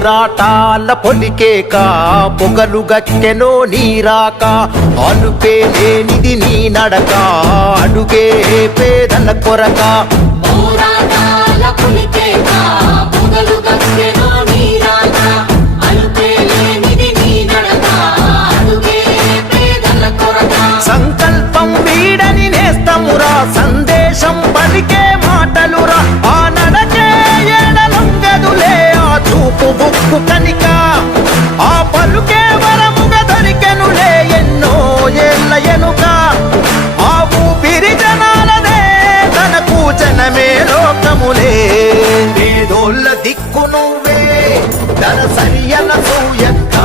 పోరాటాల పొలికేక పొగలు గక్కెనో నీరాక అలుపే లేనిది నీ నడక అడుగే పేదల కొరక పోరాటాల పొలికేక పొగలు గక్కెనో నీరాక అలుపే లేనిది నీ నడక అడుగే పేదల కొరక సంకల్పం వీడని నేస్తమురా సందేశం పలికే మాటలురా ఆ నడకే ఎడలొంగదులే ఆ చూపు బుక్కు కనిక ఆ పలుకే వరముగా దొరికెనులే ఎన్నో ఏళ్ళ ఎనుక ఆ ఊపిరి జనాలదే తనకు జనమే లోకములే పేదోళ్ళ దిక్కు నువ్వే ధన సరియన సూయక్క